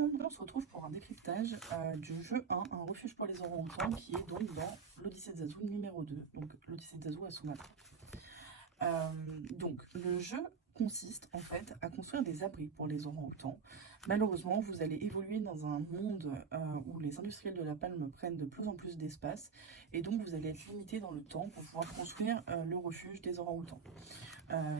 monde, on se retrouve pour un décryptage du jeu 1, un refuge pour les orang-outans, qui est donc dans l'Odyssée de Zazu numéro 2, donc l'Odyssée de Zazu à Sumatra. Donc le jeu consiste en fait à construire des abris pour les orang-outans. Malheureusement, vous allez évoluer dans un monde où les industriels de la palme prennent de plus en plus d'espace et donc vous allez être limité dans le temps pour pouvoir construire le refuge des orang-outans.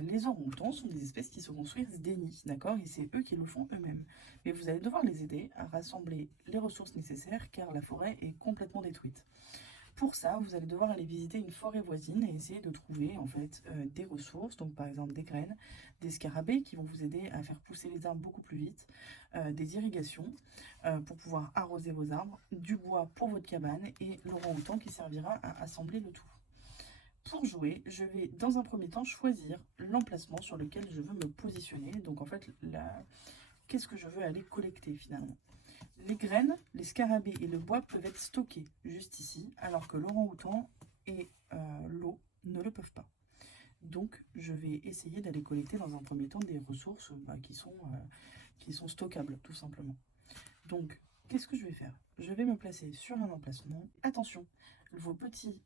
Les orang-outans sont des espèces qui se construisent des nids, d'accord? Et c'est eux qui le font eux-mêmes. Mais vous allez devoir les aider à rassembler les ressources nécessaires car la forêt est complètement détruite. Pour ça, vous allez devoir aller visiter une forêt voisine et essayer de trouver en fait des ressources, donc par exemple des graines, des scarabées qui vont vous aider à faire pousser les arbres beaucoup plus vite, des irrigations pour pouvoir arroser vos arbres, du bois pour votre cabane et l'orang-outan qui servira à assembler le tout. Pour jouer, je vais dans un premier temps choisir l'emplacement sur lequel je veux me positionner. Donc en fait, qu'est-ce que je veux aller collecter finalement? Les graines, les scarabées et le bois peuvent être stockés juste ici, alors que l'orang-outan et l'eau ne le peuvent pas. Donc je vais essayer d'aller collecter dans un premier temps des ressources qui sont stockables tout simplement. Donc qu'est-ce que je vais faire? Je vais me placer sur un emplacement. Attention, vos petits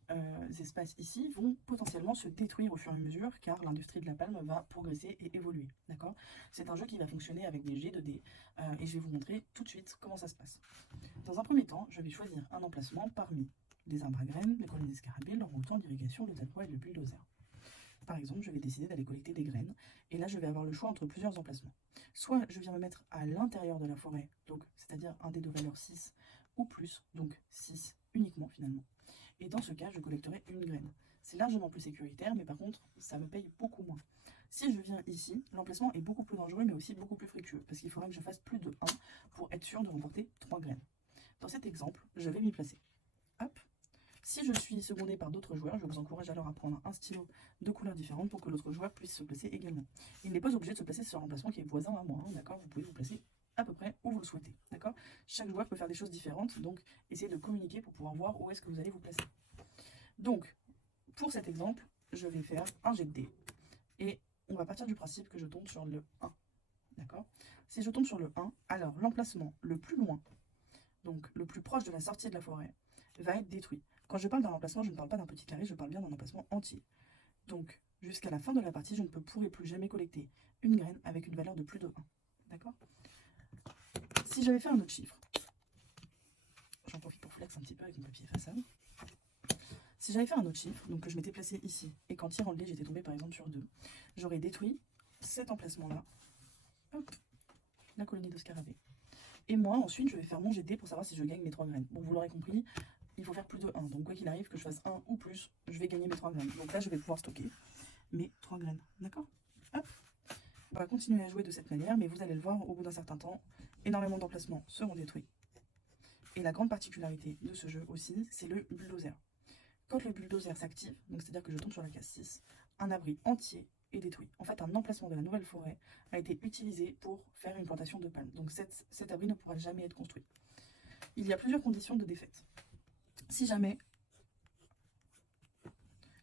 espaces ici vont potentiellement se détruire au fur et à mesure car l'industrie de la palme va progresser et évoluer. D'accord? C'est un jeu qui va fonctionner avec des jets de dés et je vais vous montrer tout de suite comment ça se passe. Dans un premier temps, je vais choisir un emplacement parmi les arbres à graines, les colonies d'escarabées, l'orang-outan d'irrigation, le tatouage et le bulldozer. Par exemple, je vais décider d'aller collecter des graines et là je vais avoir le choix entre plusieurs emplacements. Soit je viens me mettre à l'intérieur de la forêt, donc c'est-à-dire un dé de valeur 6 ou plus, donc 6 uniquement finalement. Et dans ce cas, je collecterai une graine. C'est largement plus sécuritaire, mais par contre, ça me paye beaucoup moins. Si je viens ici, l'emplacement est beaucoup plus dangereux, mais aussi beaucoup plus fructueux, parce qu'il faudra que je fasse plus de 1 pour être sûr de remporter 3 graines. Dans cet exemple, je vais m'y placer. Hop. Si je suis secondé par d'autres joueurs, je vous encourage alors à prendre un stylo de couleurs différentes pour que l'autre joueur puisse se placer également. Il n'est pas obligé de se placer sur un emplacement qui est voisin à moi, hein, d'accord? Vous pouvez vous placer à peu près où vous le souhaitez, d'accord? Chaque joueur peut faire des choses différentes, donc essayez de communiquer pour pouvoir voir où est-ce que vous allez vous placer. Donc, pour cet exemple, je vais faire un jet de dés et on va partir du principe que je tombe sur le 1, d'accord? Si je tombe sur le 1, alors l'emplacement le plus loin, donc le plus proche de la sortie de la forêt, va être détruit. Quand je parle d'un emplacement, je ne parle pas d'un petit carré, je parle bien d'un emplacement entier. Donc, jusqu'à la fin de la partie, je ne pourrai plus jamais collecter une graine avec une valeur de plus de 1. D'accord? Si j'avais fait un autre chiffre, j'en profite pour flex un petit peu avec mon papier façade. Si j'avais fait un autre chiffre, donc que je m'étais placé ici, et qu'en tirant le dé, j'étais tombé par exemple sur 2, j'aurais détruit cet emplacement-là, hop, la colonie de scarabées. Et moi, ensuite, je vais faire mon jet de dé pour savoir si je gagne mes 3 graines. Bon, vous l'aurez compris, il faut faire plus de 1. Donc, quoi qu'il arrive, que je fasse 1 ou plus, je vais gagner mes 3 graines. Donc là, je vais pouvoir stocker mes 3 graines. D'accord? Hop. On va continuer à jouer de cette manière, mais vous allez le voir, au bout d'un certain temps, énormément d'emplacements seront détruits. Et la grande particularité de ce jeu aussi, c'est le bulldozer. Quand le bulldozer s'active, donc c'est-à-dire que je tombe sur la case 6, un abri entier est détruit. En fait, un emplacement de la nouvelle forêt a été utilisé pour faire une plantation de palmes. Donc cet abri ne pourra jamais être construit. Il y a plusieurs conditions de défaite. Si jamais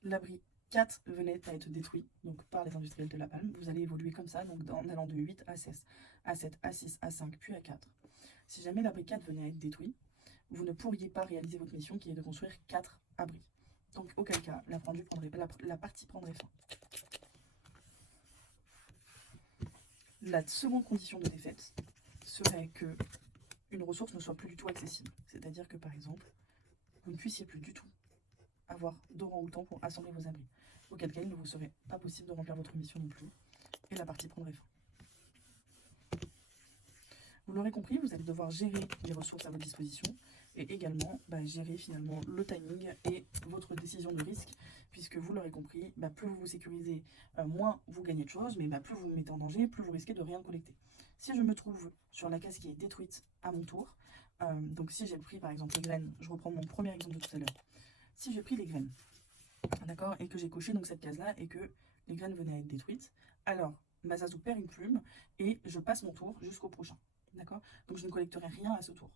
l'abri 4 venait à être détruit donc par les industriels de la palme, vous allez évoluer comme ça, donc en allant de 8 à 16, à 7, à 6, à 5, puis à 4. Si jamais l'abri 4 venait à être détruit, vous ne pourriez pas réaliser votre mission qui est de construire 4 abris. Donc auquel cas, la partie prendrait fin. La seconde condition de défaite serait que une ressource ne soit plus du tout accessible. C'est-à-dire que par exemple, vous ne puissiez plus du tout avoir d'orang-outan pour assembler vos abris. Auquel cas, il ne vous serait pas possible de remplir votre mission non plus. Et la partie prendrait fin. Vous l'aurez compris, vous allez devoir gérer les ressources à votre disposition et également gérer finalement le timing et votre décision de risque, puisque vous l'aurez compris, plus vous vous sécurisez, moins vous gagnez de choses, mais plus vous vous mettez en danger, plus vous risquez de rien collecter. Si je me trouve sur la case qui est détruite à mon tour, donc si j'ai pris par exemple les graines, je reprends mon premier exemple de tout à l'heure, si j'ai pris les graines, d'accord, et que j'ai coché donc cette case-là et que les graines venaient à être détruites, alors ma Zazu perd une plume et je passe mon tour jusqu'au prochain. D'accord? Donc je ne collecterai rien à ce tour.